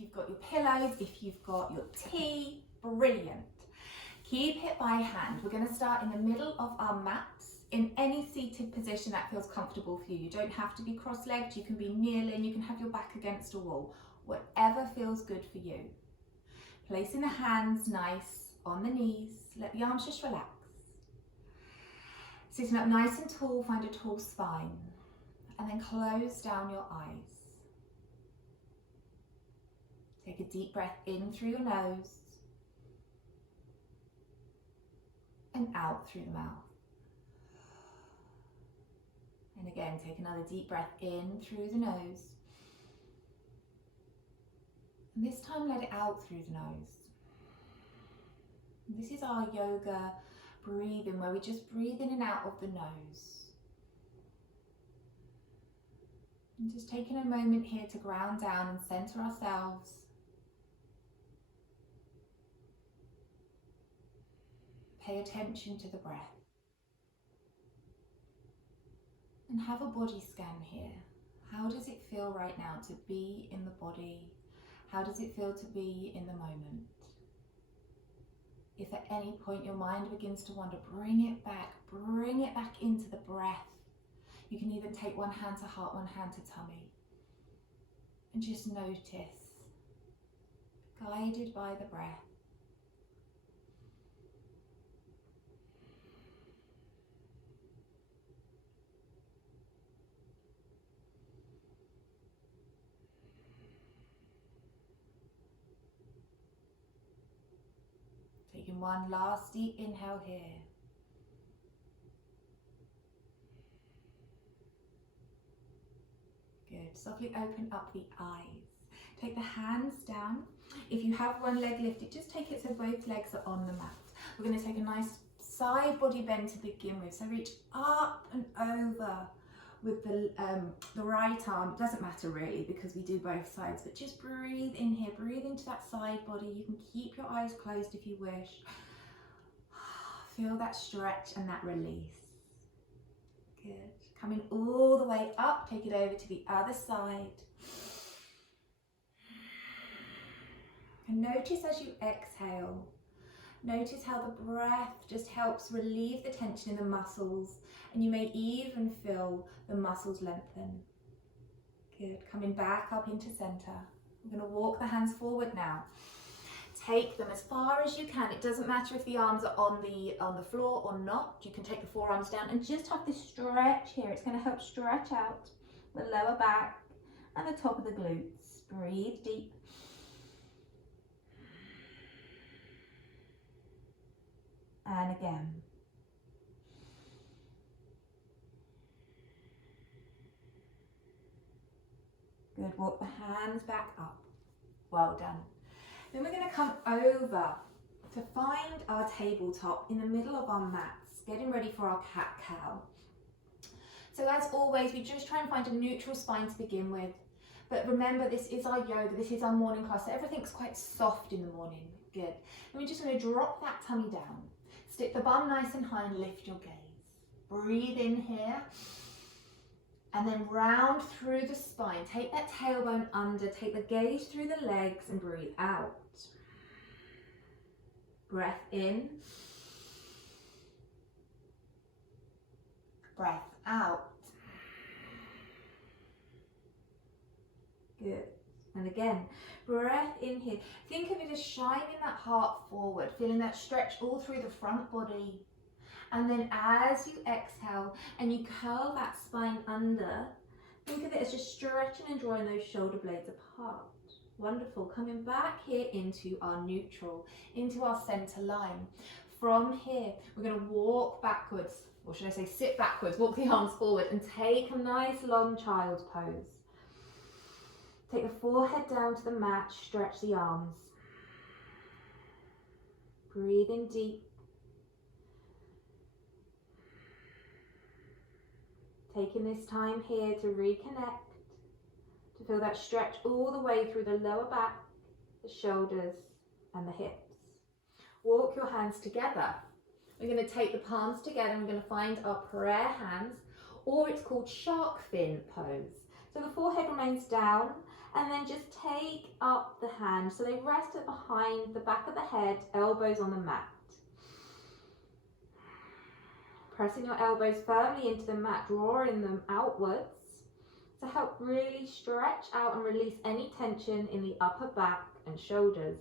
you've got your pillows, if you've got your tea, brilliant. Keep it by hand. We're going to start in the middle of our mats in any seated position that feels comfortable for you. You don't have to be cross-legged, you can be kneeling, you can have your back against a wall, whatever feels good for you. Placing the hands nice on the knees, let the arms just relax. Sitting up nice and tall, find a tall spine, and then close down your eyes. Take a deep breath in through your nose and out through the mouth. And again, take another deep breath in through the nose. And this time let it out through the nose. This is our yoga breathing, where we just breathe in and out of the nose. And just taking a moment here to ground down and center ourselves. Pay attention to the breath. And have a body scan here. How does it feel right now to be in the body? How does it feel to be in the moment? If at any point your mind begins to wander, bring it back into the breath. You can even take one hand to heart, one hand to tummy. And just notice, guided by the breath. Taking one last deep inhale here. Good. Softly open up the eyes. Take the hands down. If you have one leg lifted, just take it so both legs are on the mat. We're going to take a nice side body bend to begin with. So reach up and over with the right arm. It doesn't matter really because we do both sides, but just breathe in here. Breathe into that side body. You can keep your eyes closed if you wish. Feel that stretch and that release. Good. Coming all the way up, take it over to the other side. And notice as you exhale, notice how the breath just helps relieve the tension in the muscles, and you may even feel the muscles lengthen. Good. Coming back up into center. We're going to walk the hands forward now. Take them as far as you can. It doesn't matter if the arms are on the floor or not. You can take the forearms down and just have this stretch here. It's going to help stretch out the lower back and the top of the glutes. Breathe deep. And again. Good. Walk the hands back up. Well done. Then we're going to come over to find our tabletop in the middle of our mats, getting ready for our cat-cow. So as always, we just try and find a neutral spine to begin with. But remember, this is our yoga, this is our morning class, so everything's quite soft in the morning. Good. And we're just going to drop that tummy down. Stick the bum nice and high and lift your gaze. Breathe in here. And then round through the spine. Take that tailbone under, take the gaze through the legs and breathe out. Breath in. Breath out. Good. And again, breath in here. Think of it as shining that heart forward, feeling that stretch all through the front body. And then as you exhale and you curl that spine under, think of it as just stretching and drawing those shoulder blades apart. Wonderful. Coming back here into our neutral, into our center line. From here, we're going to walk backwards, or should I say sit backwards, walk the arms forward and take a nice long child's pose. Take the forehead down to the mat, stretch the arms. Breathing deep. Taking this time here to reconnect, to feel that stretch all the way through the lower back, the shoulders and the hips. Walk your hands together. We're going to take the palms together and we're going to find our prayer hands, or it's called shark fin pose. So the forehead remains down And then just take up the hands so they rest at behind the back of the head, elbows on the mat. Pressing your elbows firmly into the mat, drawing them outwards to help really stretch out and release any tension in the upper back and shoulders.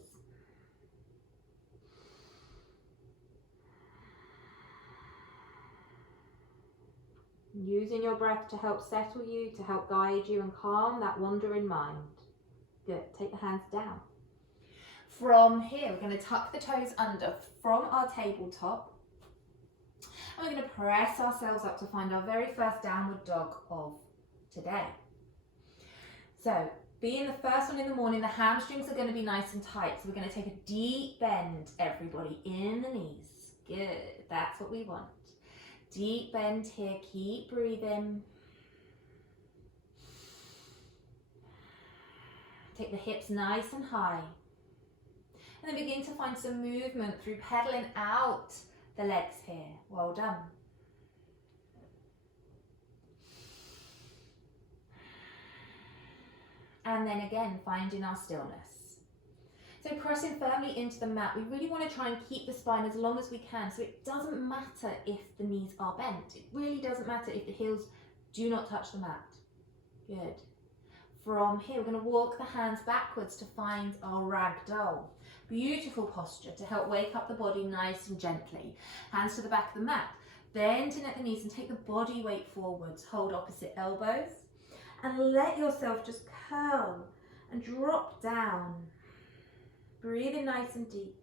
Using your breath to help settle you, to help guide you and calm that wandering mind. Good. Take the hands down. From here, we're going to tuck the toes under from our tabletop. And we're going to press ourselves up to find our very first downward dog of today. So, being the first one in the morning, the hamstrings are going to be nice and tight. So we're going to take a deep bend, everybody, in the knees. Good. That's what we want. Deep bend here, keep breathing. Take the hips nice and high. And then begin to find some movement through pedaling out the legs here. Well done. And then again, finding our stillness. So pressing firmly into the mat, we really want to try and keep the spine as long as we can. So it doesn't matter if the knees are bent. It really doesn't matter if the heels do not touch the mat. Good. From here, we're going to walk the hands backwards to find our ragdoll. Beautiful posture to help wake up the body nice and gently. Hands to the back of the mat. Bending at the knees and take the body weight forwards. Hold opposite elbows. And let yourself just curl and drop down. Breathing nice and deep.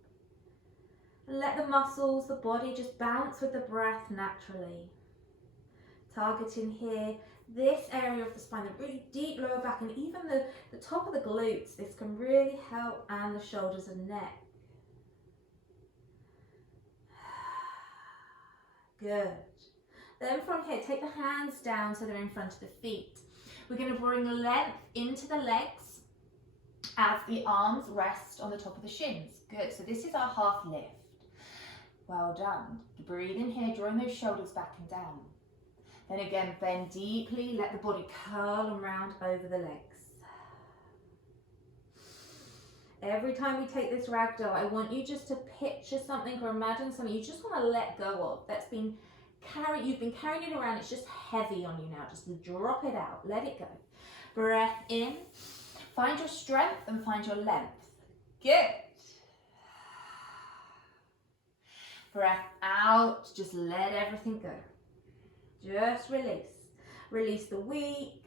And let the muscles, the body just bounce with the breath naturally. Targeting here, this area of the spine, the really deep lower back and even the top of the glutes. This can really help, and the shoulders and neck. Good. Then from here, take the hands down so they're in front of the feet. We're going to bring length into the legs as the arms rest on the top of the shins. Good. So this is our half lift. Well done. Breathe in here, drawing those shoulders back and down. Then again, bend deeply, let the body curl and round over the legs. Every time we take this ragdoll, I want you just to picture something or imagine something you just want to let go of. That's been you've been carrying it around, it's just heavy on you now. Just drop it out, let it go. Breath in, find your strength and find your length. Good. Breath out, just let everything go. Just release. Release the weak,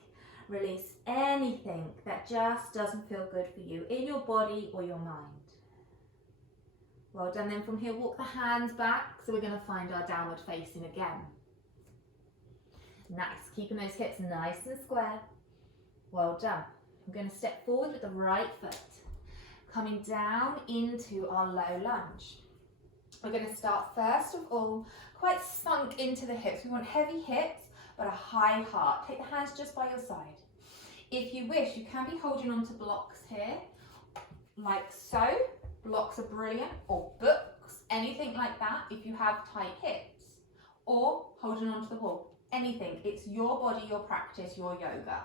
release anything that just doesn't feel good for you in your body or your mind. Well done. Then from here, walk the hands back. So we're going to find our downward facing again. Nice. Keeping those hips nice and square. Well done. I'm going to step forward with the right foot. Coming down into our low lunge. We're going to start first of all quite sunk into the hips. We want heavy hips but a high heart. Take the hands just by your side. If you wish, you can be holding onto blocks here, like so. Blocks are brilliant, or books, anything like that if you have tight hips, or holding onto the wall. Anything. It's your body, your practice, your yoga.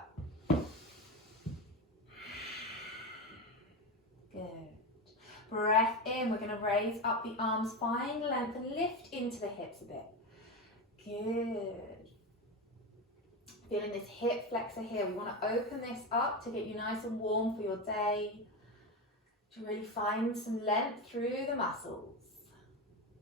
Good. Breath in, we're going to raise up the arms, find length and lift into the hips a bit. Good. Feeling this hip flexor here. We want to open this up to get you nice and warm for your day. To really find some length through the muscles.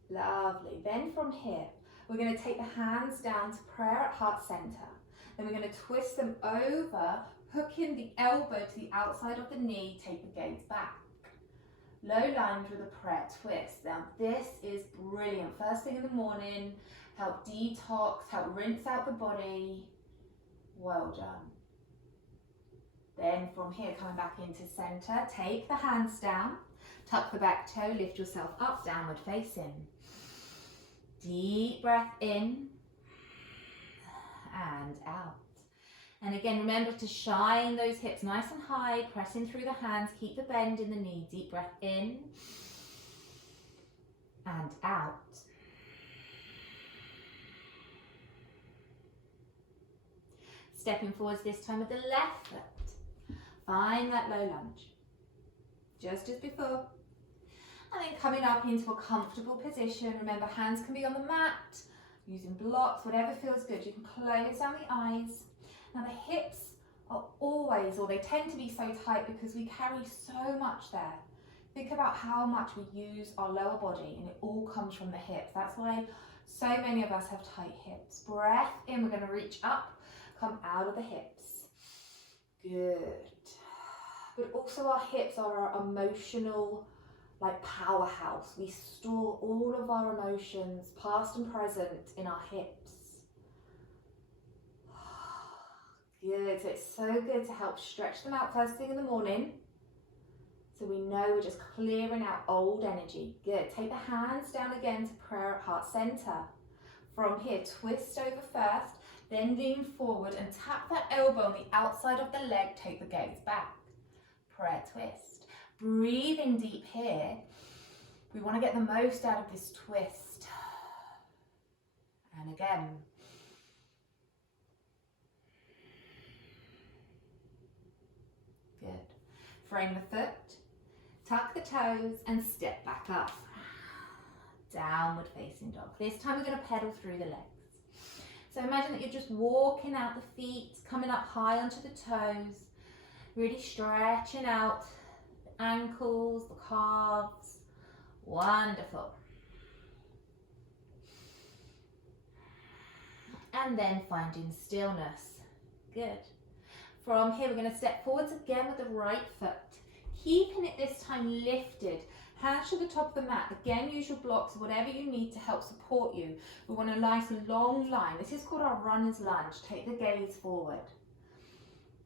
Lovely. Then from here, we're going to take the hands down to prayer at heart center. Then we're going to twist them over, hooking the elbow to the outside of the knee, take the gaze back. Low lunge with a prayer twist. Now this is brilliant. First thing in the morning, help detox, help rinse out the body. Well done. Then from here, coming back into center, take the hands down, tuck the back toe, lift yourself up, downward facing. Deep breath in and out. And again, remember to shine those hips nice and high, pressing through the hands, keep the bend in the knee. Deep breath in and out. Stepping forwards this time with the left foot. Find that low lunge. Just as before. And then coming up into a comfortable position. Remember, hands can be on the mat, using blocks, whatever feels good. You can close down the eyes. Now the hips are always, or they tend to be so tight because we carry so much there. Think about how much we use our lower body, and it all comes from the hips. That's why so many of us have tight hips. Breath in, we're going to reach up, come out of the hips. Good. But also our hips are our emotional, like, powerhouse. We store all of our emotions, past and present, in our hips. Good. So it's so good to help stretch them out first thing in the morning. So we know we're just clearing out old energy. Good. Take the hands down again to prayer at heart center. From here, twist over first, then lean forward and tap that elbow on the outside of the leg. Take the gaze back. Prayer twist. Breathe in deep here. We want to get the most out of this twist. And again. Good. Frame the foot. Tuck the toes and step back up. Downward facing dog. This time we're going to pedal through the legs. So imagine that you're just walking out the feet, coming up high onto the toes, really stretching out the ankles, the calves. Wonderful. And then finding stillness. Good. From here we're going to step forwards again with the right foot. Keeping it this time lifted, hands to the top of the mat. Again, use your blocks, whatever you need to help support you. We want a nice long line. This is called our runner's lunge. Take the gaze forward.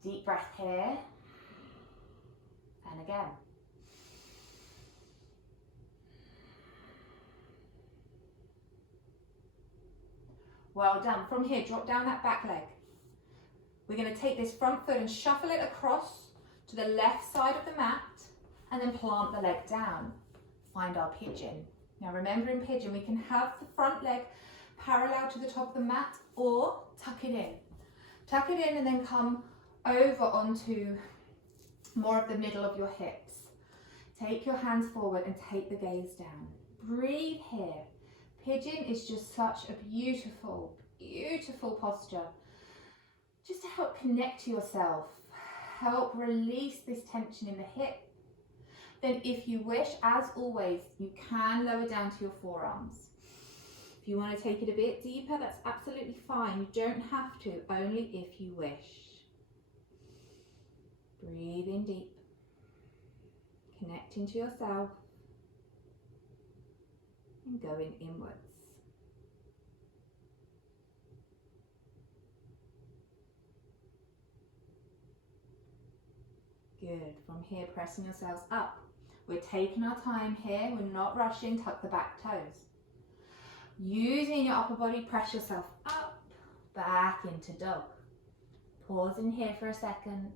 Deep breath here. And again. Well done. From here, drop down that back leg. We're going to take this front foot and shuffle it across to the left side of the mat, and then plant the leg down. Find our pigeon. Now remember, in pigeon we can have the front leg parallel to the top of the mat, or tuck it in. Tuck it in and then come over onto more of the middle of your hips. Take your hands forward and take the gaze down. Breathe here. Pigeon is just such a beautiful, beautiful posture. Just to help connect to yourself. Help release this tension in the hip. Then if you wish, as always, you can lower down to your forearms. If you want to take it a bit deeper, that's absolutely fine. You don't have to, only if you wish. Breathe in deep. Connecting to yourself. And going inwards. Good. From here, pressing yourselves up. We're taking our time here. We're not rushing. Tuck the back toes. Using your upper body, press yourself up, back into dog. Pause in here for a second.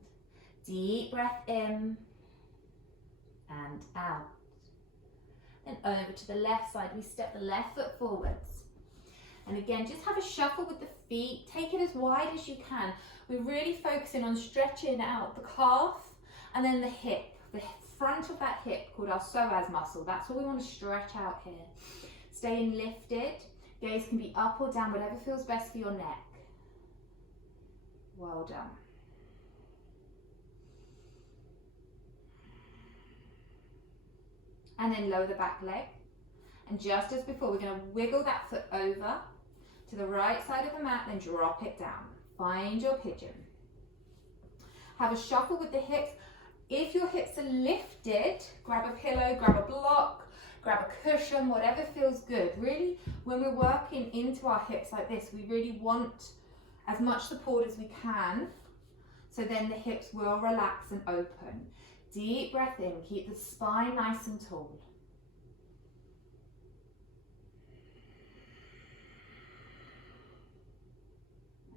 Deep breath in and out. Then over to the left side. We step the left foot forwards. And again, just have a shuffle with the feet. Take it as wide as you can. We're really focusing on stretching out the calf and then the hip, the front of that hip called our psoas muscle. That's what we want to stretch out here. Staying lifted. Gaze can be up or down, whatever feels best for your neck. Well done. And then lower the back leg. And just as before, we're going to wiggle that foot over to the right side of the mat, then drop it down. Find your pigeon. Have a shuffle with the hips. If your hips are lifted, grab a pillow, grab a block, grab a cushion, whatever feels good. Really, when we're working into our hips like this, we really want as much support as we can. So then the hips will relax and open. Deep breath in, keep the spine nice and tall.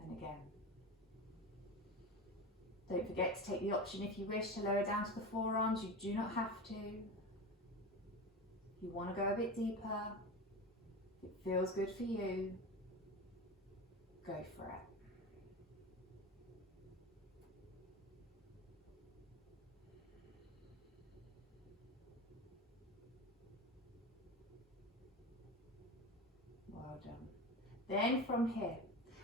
And again. Don't forget to take the option, if you wish, to lower down to the forearms. You do not have to. If you want to go a bit deeper, if it feels good for you, go for it. Then from here,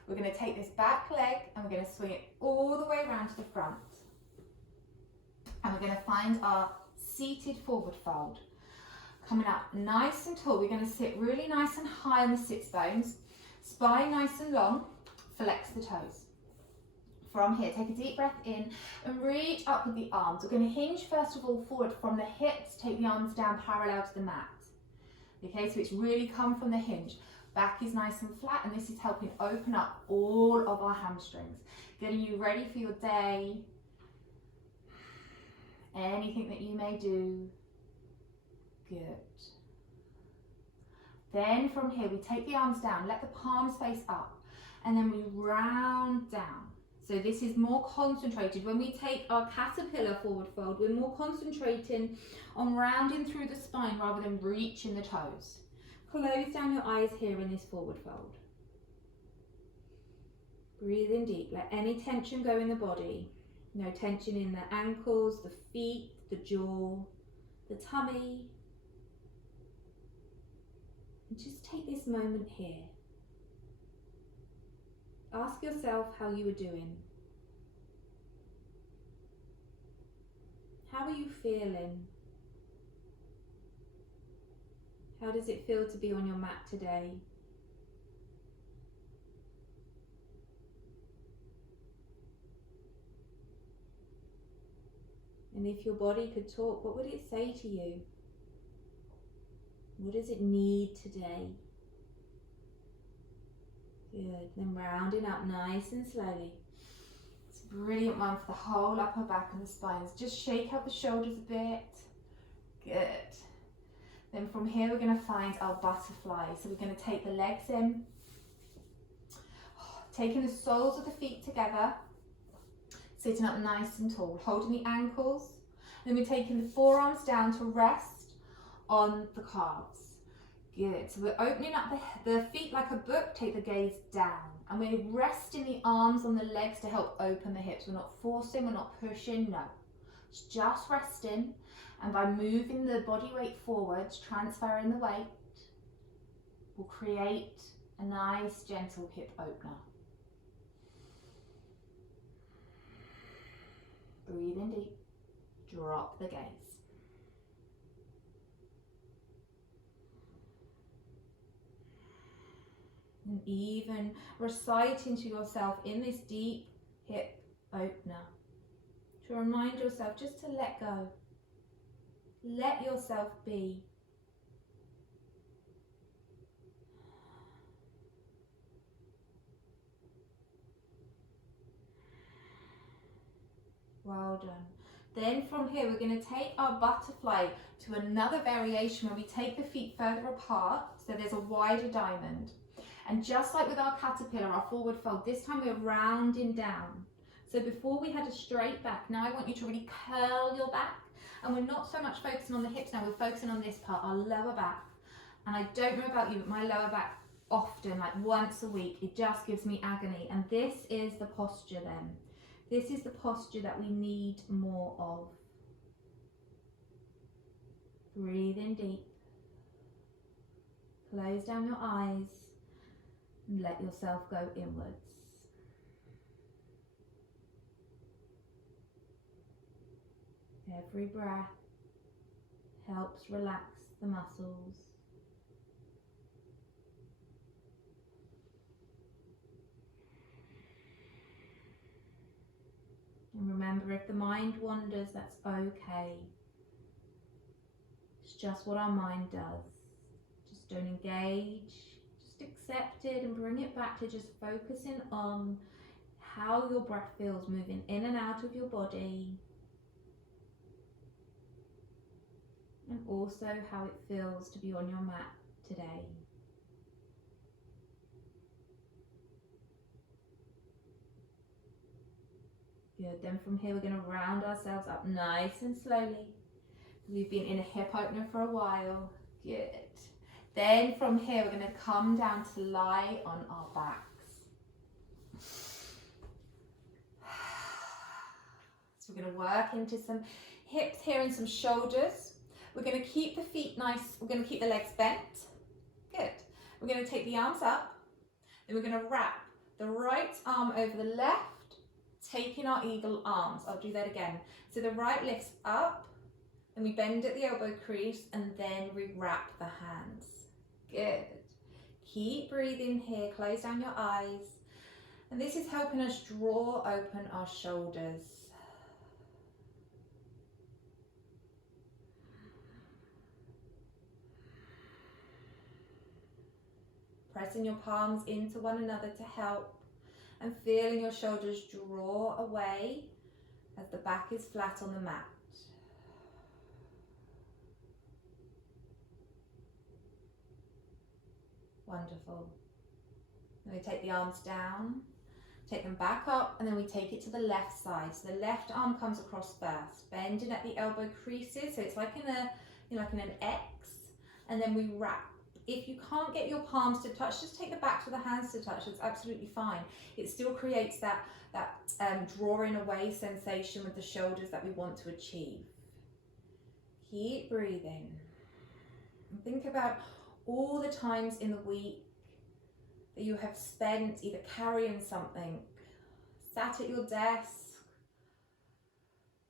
we're going to take this back leg and we're going to swing it all the way around to the front. And we're going to find our seated forward fold. Coming up nice and tall, we're going to sit really nice and high on the sits bones. Spine nice and long, flex the toes. From here, take a deep breath in and reach up with the arms. We're going to hinge first of all forward from the hips, take the arms down parallel to the mat. Okay, so it's really come from the hinge. Back is nice and flat, and this is helping open up all of our hamstrings, getting you ready for your day. Anything that you may do. Good. Then from here, we take the arms down, let the palms face up, and then we round down. So this is more concentrated. When we take our caterpillar forward fold, we're more concentrating on rounding through the spine rather than reaching the toes. Close down your eyes here in this forward fold. Breathe in deep. Let any tension go in the body. No tension in the ankles, the feet, the jaw, the tummy. And just take this moment here. Ask yourself how you are doing. How are you feeling? How does it feel to be on your mat today? And if your body could talk, what would it say to you? What does it need today? Good, then rounding up nice and slowly. It's a brilliant one for the whole upper back and the spines. Just shake out the shoulders a bit. Good. Then from here we're going to find our butterfly. So we're going to take the legs in, taking the soles of the feet together, sitting up nice and tall, holding the ankles. Then we're taking the forearms down to rest on the calves. Good, so we're opening up the feet like a book, take the gaze down. And we're resting the arms on the legs to help open the hips. We're not forcing, we're not pushing, no. It's just resting. And by moving the body weight forwards, transferring the weight, will create a nice gentle hip opener. Breathe in deep, drop the gaze. And even reciting to yourself in this deep hip opener to remind yourself just to let go. Let yourself be. Well done. Then from here we're going to take our butterfly to another variation where we take the feet further apart so there's a wider diamond. And just like with our caterpillar, our forward fold, this time we're rounding down. So before we had a straight back, now I want you to really curl your back. And we're not so much focusing on the hips now, we're focusing on this part, our lower back. And I don't know about you, but my lower back often, like once a week, it just gives me agony. And this is the posture then. This is the posture that we need more of. Breathe in deep. Close down your eyes. And let yourself go inwards. Every breath helps relax the muscles. And remember, if the mind wanders, that's okay. It's just what our mind does. Just don't engage. Accept it and bring it back to just focusing on how your breath feels moving in and out of your body, and also how it feels to be on your mat today. Good, then from here we're going to round ourselves up nice and slowly. We've been in a hip opener for a while. Good. Then from here, we're going to come down to lie on our backs. So we're going to work into some hips here and some shoulders. We're going to keep the feet nice. We're going to keep the legs bent. Good. We're going to take the arms up. Then we're going to wrap the right arm over the left, taking our eagle arms. I'll do that again. So the right lifts up, and we bend at the elbow crease, and then we wrap the hands. Good. Keep breathing here, close down your eyes. And this is helping us draw open our shoulders. Pressing your palms into one another to help, and feeling your shoulders draw away as the back is flat on the mat. Wonderful. Then we take the arms down, take them back up, and then we take it to the left side. So the left arm comes across first, bending at the elbow creases, so it's like in an X, and then we wrap. If you can't get your palms to touch, just take the backs of the hands to touch. It's absolutely fine. It still creates that drawing away sensation with the shoulders that we want to achieve. Keep breathing. And think about all the times in the week that you have spent either carrying something, sat at your desk,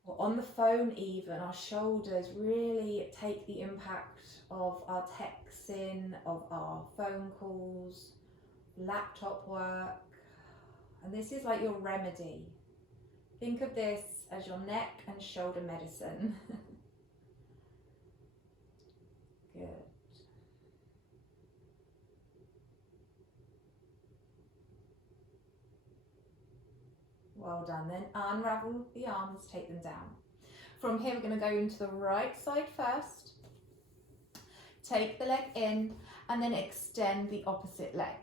or on the phone even. Our shoulders really take the impact of our texting, of our phone calls, laptop work, and this is like your remedy. Think of this as your neck and shoulder medicine. Good. Well done. Then unravel the arms, take them down. From here we're going to go into the right side first. Take the leg in and then extend the opposite leg.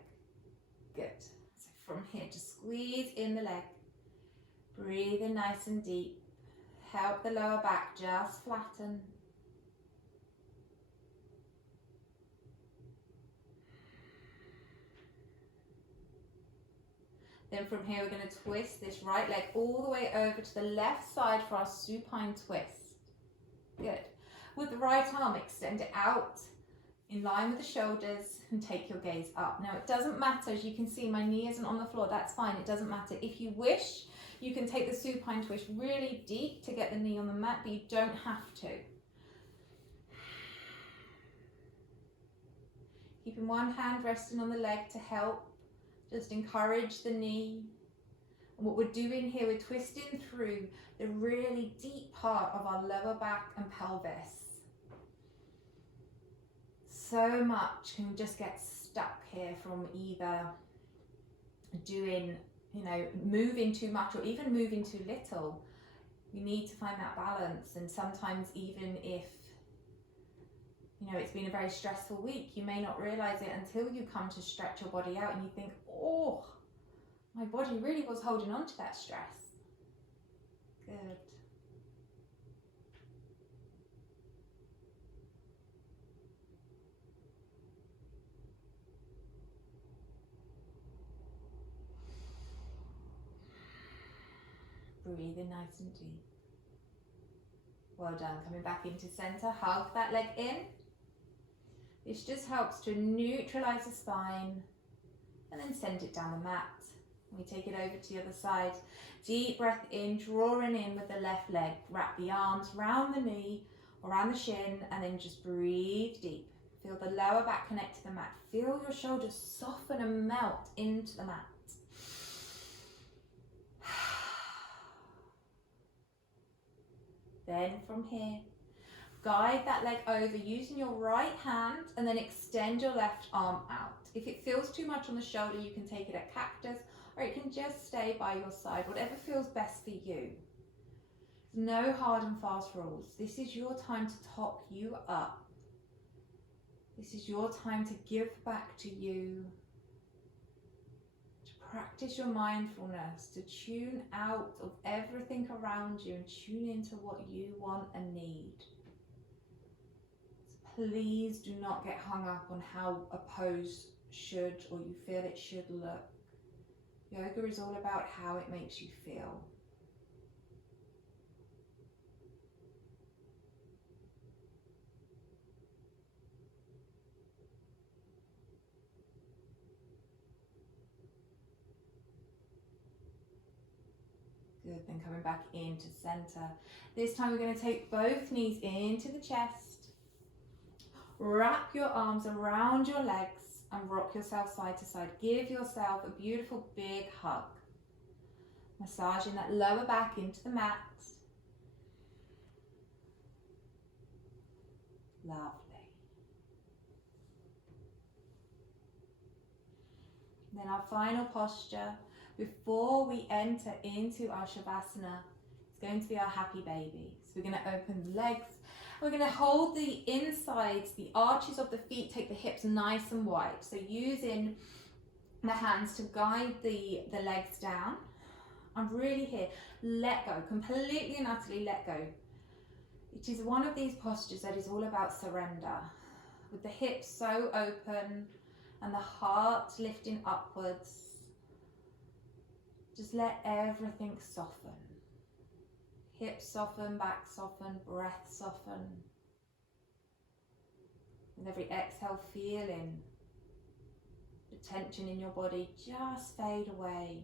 Good. So from here, just squeeze in the leg. Breathe in nice and deep. Help the lower back just flatten. Then from here we're going to twist this right leg all the way over to the left side for our supine twist. Good. With the right arm, extend it out in line with the shoulders and take your gaze up. Now it doesn't matter, as you can see my knee isn't on the floor, that's fine, it doesn't matter. If you wish, you can take the supine twist really deep to get the knee on the mat, but you don't have to. Keeping one hand resting on the leg to help. Just encourage the knee. And what we're doing here, we're twisting through the really deep part of our lower back and pelvis. So much can just get stuck here from either doing, moving too much or even moving too little. You need to find that balance, and sometimes even if it's been a very stressful week, you may not realize it until you come to stretch your body out and you think, oh, my body really was holding on to that stress. Good. Breathe in nice and deep. Well done. Coming back into center, hug that leg in. This just helps to neutralize the spine and then send it down the mat. We take it over to the other side. Deep breath in, drawing in with the left leg. Wrap the arms around the knee, around the shin, and then just breathe deep. Feel the lower back connect to the mat. Feel your shoulders soften and melt into the mat. Then from here, guide that leg over using your right hand and then extend your left arm out. If it feels too much on the shoulder, you can take it at cactus, or it can just stay by your side, whatever feels best for you. No hard and fast rules. This is your time to top you up. This is your time to give back to you, to practice your mindfulness, to tune out of everything around you and tune into what you want and need. Please do not get hung up on how a pose should or you feel it should look. Yoga is all about how it makes you feel. Good, then coming back into center. This time we're going to take both knees into the chest. Wrap your arms around your legs and rock yourself side to side. Give yourself a beautiful big hug. Massaging that lower back into the mat. Lovely. Then our final posture before we enter into our Shavasana is going to be our happy baby. So we're going to open the legs. We're going to hold the insides, the arches of the feet, take the hips nice and wide. So using the hands to guide the legs down. I'm really here. Let go, completely and utterly let go. It is one of these postures that is all about surrender. With the hips so open and the heart lifting upwards. Just let everything soften. Hips soften, back soften, breath soften. With every exhale, feeling the tension in your body just fade away.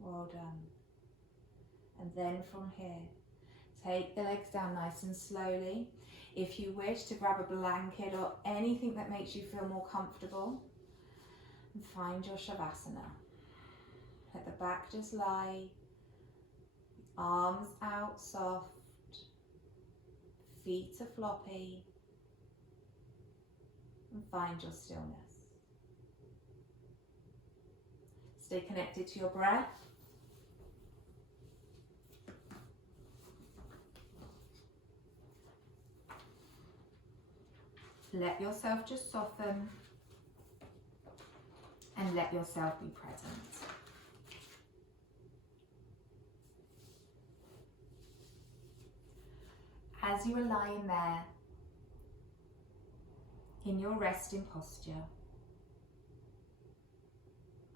Well done. And then from here, take the legs down nice and slowly. If you wish to grab a blanket or anything that makes you feel more comfortable, and find your Shavasana. Let the back just lie, arms out soft, feet are floppy, and find your stillness. Stay connected to your breath. Let yourself just soften and let yourself be present. As you are lying there in your resting posture,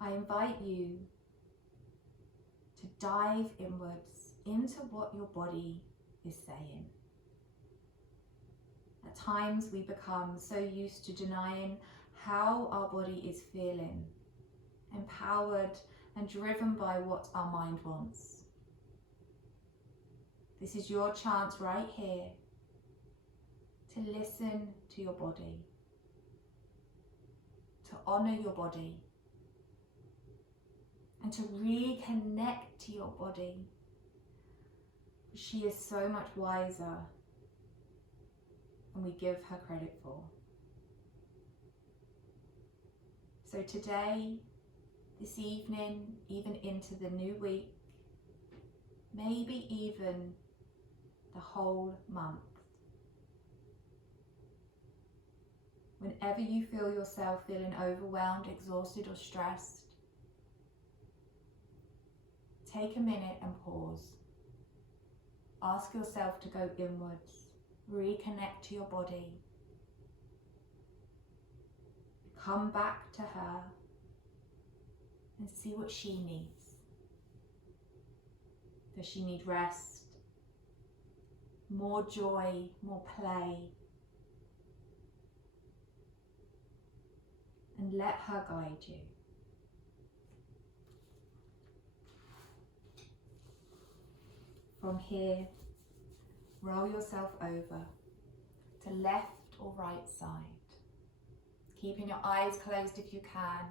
I invite you to dive inwards into what your body is saying. At times we become so used to denying how our body is feeling, empowered and driven by what our mind wants. This is your chance right here to listen to your body, to honor your body, and to reconnect to your body. She is so much wiser than we give her credit for. So today, this evening, even into the new week, maybe even the whole month, whenever you feel yourself feeling overwhelmed, exhausted or stressed, take a minute and pause. Ask yourself to go inwards, reconnect to your body. Come back to her and see what she needs. Does she need rest? More joy, more play? And let her guide you. From here, roll yourself over to left or right side, keeping your eyes closed if you can.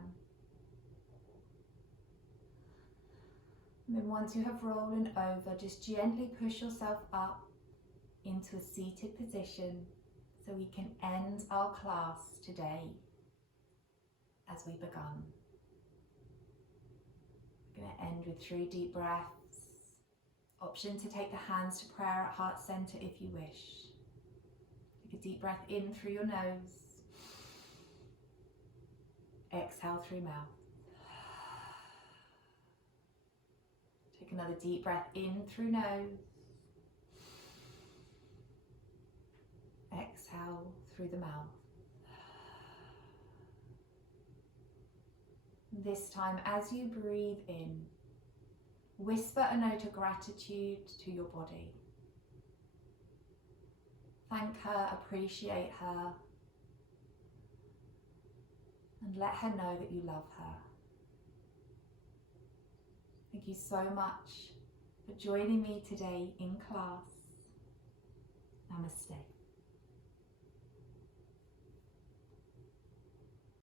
And then once you have rolled over, just gently push yourself up into a seated position so we can end our class today as we begun. We're going to end with 3 deep breaths. Option to take the hands to prayer at heart center if you wish. Take a deep breath in through your nose. Exhale through mouth. Take another deep breath in through nose. Exhale through the mouth. This time, as you breathe in, whisper a note of gratitude to your body. Thank her, appreciate her, and let her know that you love her. Thank you so much for joining me today in class. Namaste.